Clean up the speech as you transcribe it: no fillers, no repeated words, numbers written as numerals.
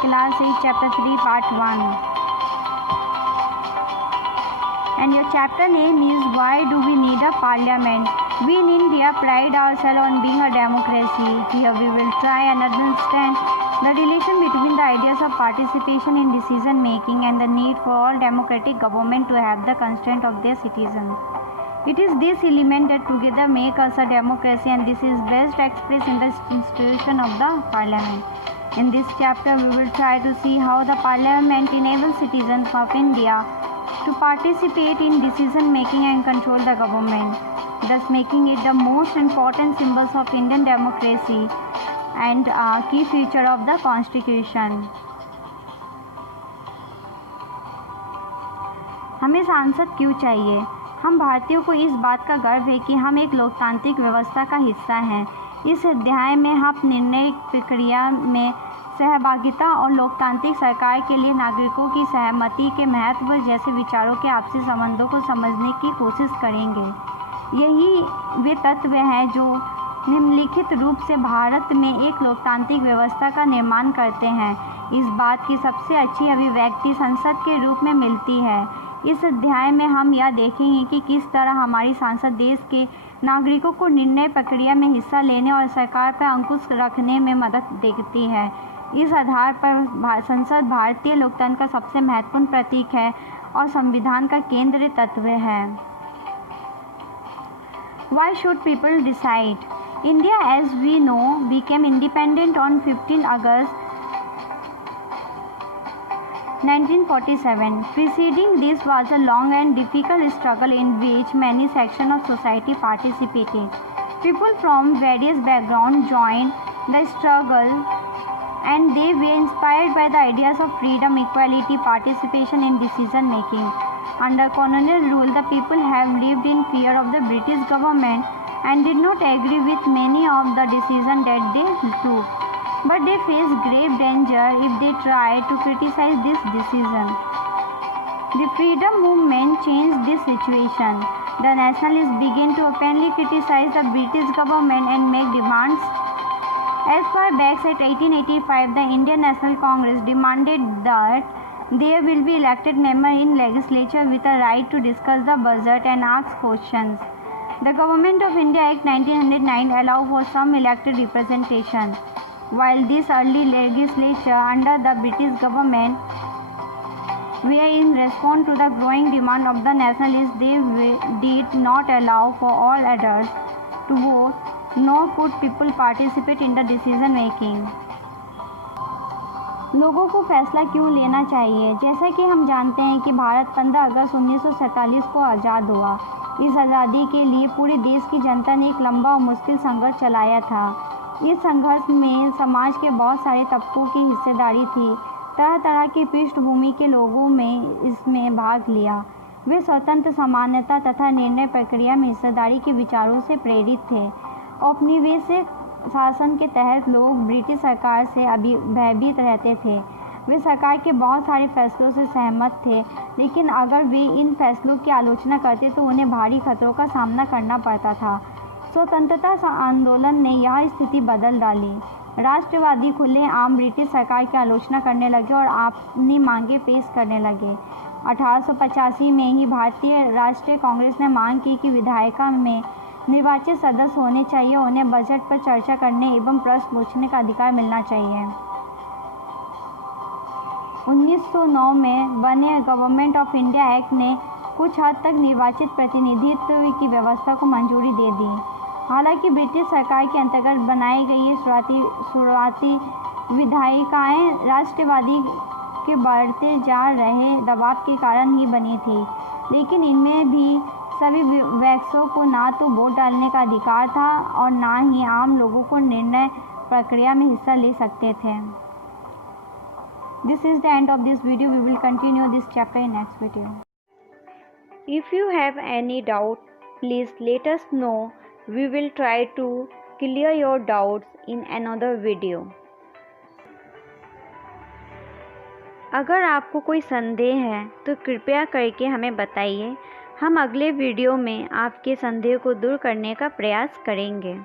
class 8, chapter 3, part 1. And your chapter name is Why Do We Need a Parliament? We in India pride ourselves on being a democracy. Here we will try and understand the relation between the ideas of participation in decision making and the need for all democratic government to have the consent of their citizens. It is this element that together make us a democracy, and this is best expressed in the institution of the Parliament. In this chapter, we will try to see how the Parliament enables citizens of India to participate in decision making and control the government, thus making it the most important symbols of Indian democracy and a key feature of the Constitution. हमें सांसद क्यों चाहिए? हम भारतीयों को इस बात का गर्व है कि हम एक लोकतांत्रिक व्यवस्था का हिस्सा हैं। इस अध्याय में हम निर्णय प्रक्रिया में सहभागिता और लोकतांत्रिक सरकार के लिए नागरिकों की सहमति के महत्व जैसे विचारों के आपसी संबंधों को समझने की कोशिश करेंगे। यही वे तत्व हैं जो निम्नलिखित रूप से भारत में एक लोकतांत्रिक व्यवस्था का निर्माण करते हैं। इस बात की सबसे अच्छी अभिव्यक्ति संसद के रूप में मिलती है। इस अध्याय में हम यह देखेंगे कि किस तरह हमारी संसद देश के नागरिकों को निर्णय प्रक्रिया में हिस्सा लेने और सरकार पर अंकुश रखने में मदद देती है। इस आधार पर संसद भारतीय लोकतंत्र का सबसे महत्वपूर्ण प्रतीक है और संविधान का केंद्रीय तत्व है। Why should people decide? India, as we know, became independent on 15 August 1947. Preceding this was a long and difficult struggle in which many sections of society participated. People from various backgrounds joined the struggle, and they were inspired by the ideas of freedom, equality, participation in decision making. Under colonial rule, the people have lived in fear of the British government and did not agree with many of the decisions that they took. But they faced grave danger if they tried to criticize this decision. The freedom movement changed this situation. The nationalists began to openly criticize the British government and make demands. As far back as 1885, the Indian National Congress demanded that there will be elected members in legislature with a right to discuss the budget and ask questions. The Government of India Act 1909 allowed for some elected representation. While this early legislature under the British government were in response to the growing demand of the nationalists, they did not allow for all adults to vote, nor could people participate in the decision making. लोगों को फैसला क्यों लेना चाहिए? जैसा कि हम जानते हैं कि भारत 15 अगस्त 1947 को आज़ाद हुआ। इस आज़ादी के लिए पूरे देश की जनता ने एक लंबा और मुश्किल संघर्ष चलाया था। इस संघर्ष में समाज के बहुत सारे तबकों की हिस्सेदारी थी। तरह तरह की पृष्ठभूमि के लोगों में इसमें भाग लिया। वे स्वतंत्र, समानता तथा निर्णय प्रक्रिया में हिस्सेदारी के विचारों से प्रेरित थे। औपनिवेशिक शासन के तहत लोग ब्रिटिश सरकार से भयभीत रहते थे। वे सरकार के बहुत सारे फैसलों से सहमत थे, लेकिन अगर वे इन फैसलों की आलोचना करते तो उन्हें भारी खतरों का सामना करना पड़ता था। स्वतंत्रता आंदोलन ने यह स्थिति बदल डाली। राष्ट्रवादी खुले आम ब्रिटिश सरकार की आलोचना करने लगे और अपनी मांगें पेश करने लगे। 1885 में ही भारतीय राष्ट्रीय कांग्रेस ने मांग की कि विधायिका में निर्वाचित सदस्य होने चाहिए, उन्हें बजट पर चर्चा करने एवं प्रश्न पूछने का अधिकार मिलना चाहिए। 1909 में बने गवर्नमेंट ऑफ इंडिया एक्ट ने कुछ हद तक निर्वाचित प्रतिनिधित्व की व्यवस्था को मंजूरी दे दी। हालांकि ब्रिटिश सरकार के अंतर्गत बनाई गई ये शुरुआती विधायिकाएं राष्ट्रवादी के बढ़ते जा रहे दबाव के कारण ही बनी थी, लेकिन इनमें भी सभी वैक्सों को ना तो वोट डालने का अधिकार था और ना ही आम लोगों को निर्णय प्रक्रिया में हिस्सा ले सकते थे। This is the end of this video. We will continue this chapter in next video. If you have any doubt, please let us know. We will try to clear your doubts in another video. अगर आपको कोई संदेह है तो कृपया करके हमें बताइए। हम अगले वीडियो में आपके संदेह को दूर करने का प्रयास करेंगे।